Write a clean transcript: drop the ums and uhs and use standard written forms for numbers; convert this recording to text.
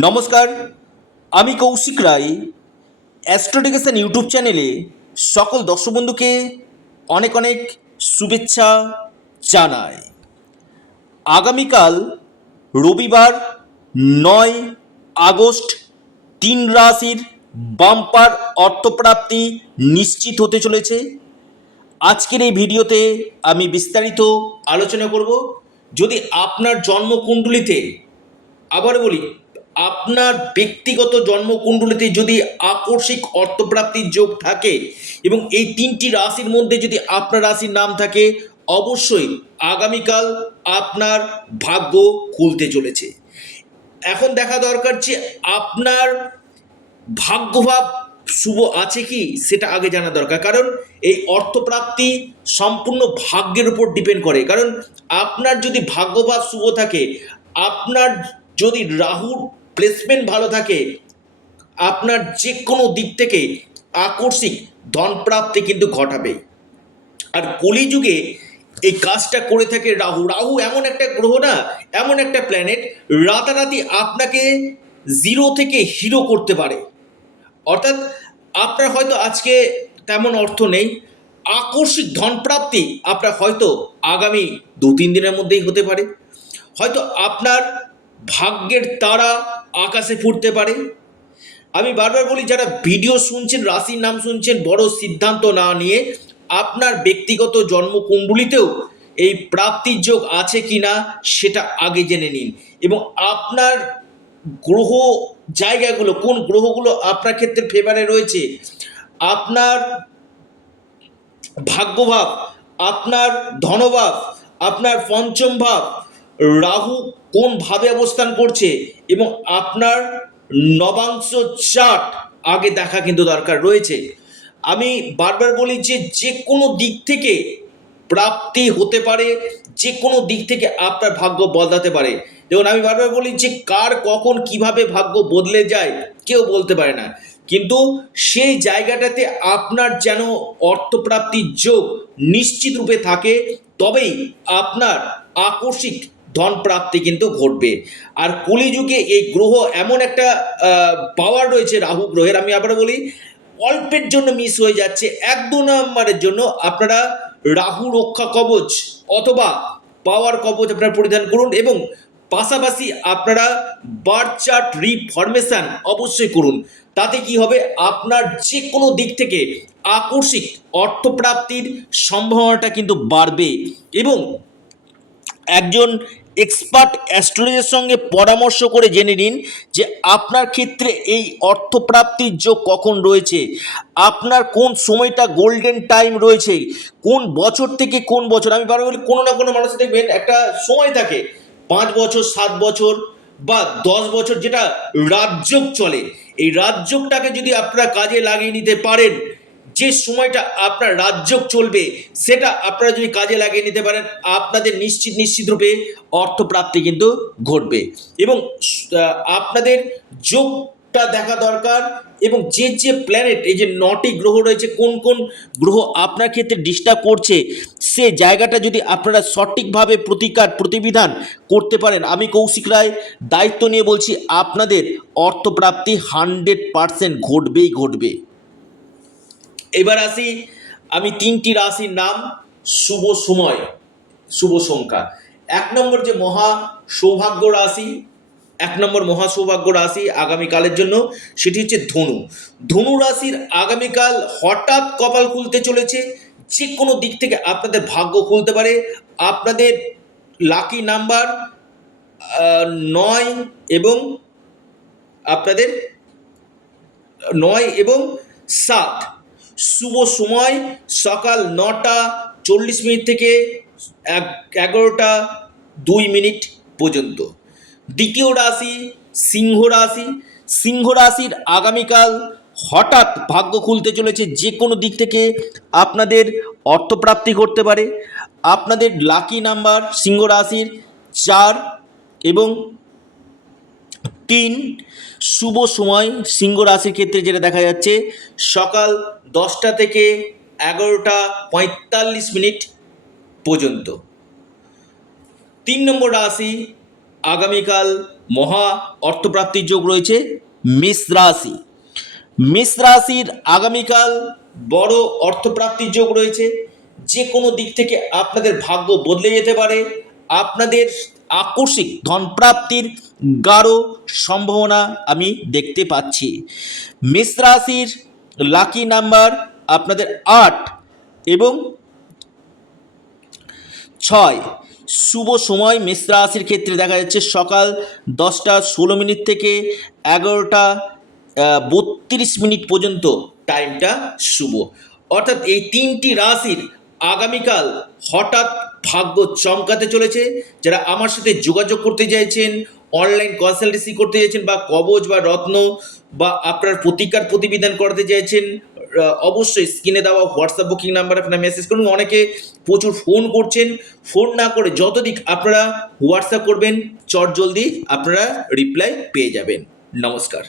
নমস্কার, আমি কৌশিক রায়। অ্যাস্ট্রোডিকেশন ইউটিউব চ্যানেলে সকল দর্শক বন্ধুকে অনেক অনেক শুভেচ্ছা জানাই। আগামীকাল রবিবার 9 আগস্ট 3 রাশির বাম্পার অর্থপ্রাপ্তি নিশ্চিত হতে চলেছে। আজকের এই ভিডিওতে আমি বিস্তারিত আলোচনা করব। যদি আপনার জন্মকুণ্ডলিতে, আবার বলি, আপনার ব্যক্তিগত জন্মকুণ্ডলিতে যদি আকস্মিক অর্থপ্রাপ্তির যোগ থাকে এবং এই তিনটি রাশির মধ্যে যদি আপনার রাশির নাম থাকে, অবশ্যই আগামীকাল আপনার ভাগ্য খুলতে চলেছে। এখন দেখা দরকার যে আপনার ভাগ্যভাব শুভ আছে কি সেটা আগে জানা দরকার, কারণ এই অর্থপ্রাপ্তি সম্পূর্ণ ভাগ্যের উপর ডিপেন্ড করে। কারণ আপনার যদি ভাগ্যভাব শুভ থাকে, আপনার যদি রাহুর প্লেসমেন্ট ভালো থাকে, আপনার যে কোনো দিক থেকে আকস্মিক ধনপ্রাপ্তি কিন্তু ঘটাবে। আর কলিযুগে এই কাজটা করে থাকে রাহু। রাহু এমন একটা গ্রহ না, এমন একটা প্ল্যানেট, রাতারাতি আপনাকে জিরো থেকে হিরো করতে পারে। অর্থাৎ আপনার হয়তো আজকে তেমন অর্থ নেই, আকস্মিক ধনপ্রাপ্তি আপনার হয়তো আগামী 2-3 দিনের মধ্যেই হতে পারে। হয়তো আপনার ভাগ্যের তারা আকাশে ফুটতে পারে। আমি বারবার বলি, যারা ভিডিও শুনছেন, রাশির নাম শুনছেন, বড় সিদ্ধান্ত না নিয়ে আপনার ব্যক্তিগত জন্মকুণ্ডলিতেও এই প্রাপ্তির যোগ আছে কি না সেটা আগে জেনে নিন। এবং আপনার গ্রহ জায়গাগুলো, কোন গ্রহগুলো আপনার ক্ষেত্রে ফেভারে রয়েছে, আপনার ভাগ্যভাব, আপনার ধনভাব, আপনার পঞ্চম ভাব, রাহু কোন ভাবে অবস্থান করছে এবং আপনার নবাংশ চার্ট আগে দেখা কিন্তু দরকার রয়েছে। আমি বারবার বলি যে যে কোনো দিক থেকে প্রাপ্তি হতে পারে, যে কোনো দিক থেকে আপনার ভাগ্য বদলাতে পারে। দেখুন, আমি বারবার বলি যে কার কখন কিভাবে ভাগ্য বদলে যায় কেউ বলতে পারে না, কিন্তু সেই জায়গাটাতে আপনার যেন অর্থপ্রাপ্তির যোগ নিশ্চিত রূপে থাকে, তবেই আপনার আকস্মিক ধন প্রাপ্তি কিন্তু ঘটবে। আর কলিযুগে এই গ্রহ এমন একটা পাওয়ার রয়েছে রাহু গ্রহের, আমি আবার বলি, অল্পের জন্য মিস হয়ে যাচ্ছে। 1-2 নম্বরের জন্য আপনারা রাহু রক্ষা কবচ অথবা পাওয়ার কবচ আপনারা পরিধান করুন, এবং পাশাপাশি আপনারা বার্থ চার্ট রিফরমেশন অবশ্যই করুন। তাতে কি হবে, আপনার যে কোনো দিক থেকে আকস্মিক অর্থপ্রাপ্তির সম্ভাবনাটা কিন্তু বাড়বে। এবং একজন এক্সপার্ট অ্যাস্ট্রোলজারের সঙ্গে পরামর্শ করে জেনে নিন যে আপনার ক্ষেত্রে এই অর্থপ্রাপ্তির যোগ কখন রয়েছে, আপনার কোন সময়টা গোল্ডেন টাইম রয়েছে, কোন বছর থেকে কোন বছর। আমি বারবার বলি, কোনো না কোনো মানুষের দেখবেন একটা সময় থাকে, 5 বছর, 7 বছর বা 10 বছর, যেটা রাজযোগ চলে। এই রাজযোগটাকে যদি আপনারা কাজে লাগিয়ে নিতে পারেন, যে সময়টা আপনার রাজযোগ চলবে সেটা আপনারা যদি কাজে লাগিয়ে নিতে পারেন, আপনাদের নিশ্চিত রূপে অর্থপ্রাপ্তি কিন্তু ঘটবে। এবং আপনাদের যোগটা দেখা দরকার, এবং যে যে প্ল্যানেট, এই যে 9টি গ্রহ রয়েছে, কোন কোন গ্রহ আপনার ক্ষেত্রে ডিস্টার্ব করছে, সে জায়গাটা যদি আপনারা সঠিকভাবে প্রতিবিধান করতে পারেন, আমি কৌশিক রায় দায়িত্ব নিয়ে বলছি, আপনাদের অর্থপ্রাপ্তি 100% ঘটবেই ঘটবে। এবার আসি, আমি 3টি রাশির নাম, শুভ সময়, শুভ সংখ্যা। 1 নম্বর যে মহা সৌভাগ্য রাশি, 1 নম্বর মহা সৌভাগ্য রাশি আগামীকালের জন্য, সেটি হচ্ছে ধনু। ধনু রাশির আগামীকাল হঠাৎ কপাল খুলতে চলেছে। যে কোনো দিক থেকে আপনাদের ভাগ্য খুলতে পারে। আপনাদের লাকি নাম্বার 9 এবং আপনাদের 9 এবং 7। শুভ সময় সকাল 9টা 40 মিনিট থেকে 11টা 2 মিনিট পর্যন্ত। দ্বিতীয় রাশি সিংহ রাশি। সিংহ রাশির আগামীকাল হঠাৎ ভাগ্য খুলতে চলেছে। যে কোনো দিক থেকে আপনাদের অর্থপ্রাপ্তি করতে পারে। আপনাদের লাকি নাম্বার সিংহ রাশির 4 এবং 3। শুভ সময় সিংহ রাশির ক্ষেত্রে যেটা দেখা যাচ্ছে, সকাল 10টা থেকে 11টা 45 মিনিট পর্যন্ত। 3 নম্বর রাশি আগামীকাল মহা অর্থপ্রাপ্তির যোগ রয়েছে। মেষ রাশি, মেষ রাশির আগামীকাল বড় অর্থপ্রাপ্তির যোগ রয়েছে। যে কোনো দিক থেকে আপনাদের ভাগ্য বদলে যেতে পারে। আপনাদের আকস্মিক ধনপ্রাপ্তির গাঢ় সম্ভাবনা আমি দেখতে পাচ্ছি। মেষ রাশির লাকি নাম্বার আপনাদের 8 এবং 6। শুভ সময় মেষ রাশির ক্ষেত্রে দেখা যাচ্ছে সকাল 10টা 16 মিনিট থেকে 11টা 32 মিনিট পর্যন্ত টাইমটা শুভ। অর্থাৎ এই 3টি রাশির আগামীকাল হঠাৎ ভাগ্য চমকাতে চলেছে। যারা আমার সাথে যোগাযোগ করতে চাইছেন, অনলাইন কনসালটেন্সি করতে চাইছেন, বা কবচ বা রত্ন বা আপনার প্রতিকার প্রতিবিধান করতে চাইছেন, অবশ্যই স্ক্রিনে দেওয়া হোয়াটসঅ্যাপ বুকিং নাম্বারে আপনারা মেসেজ করুন। অনেকে প্রচুর ফোন করছেন, ফোন না করে যতদিক আপনারা হোয়াটসঅ্যাপ করবেন চটজলদি আপনারা রিপ্লাই পেয়ে যাবেন। নমস্কার।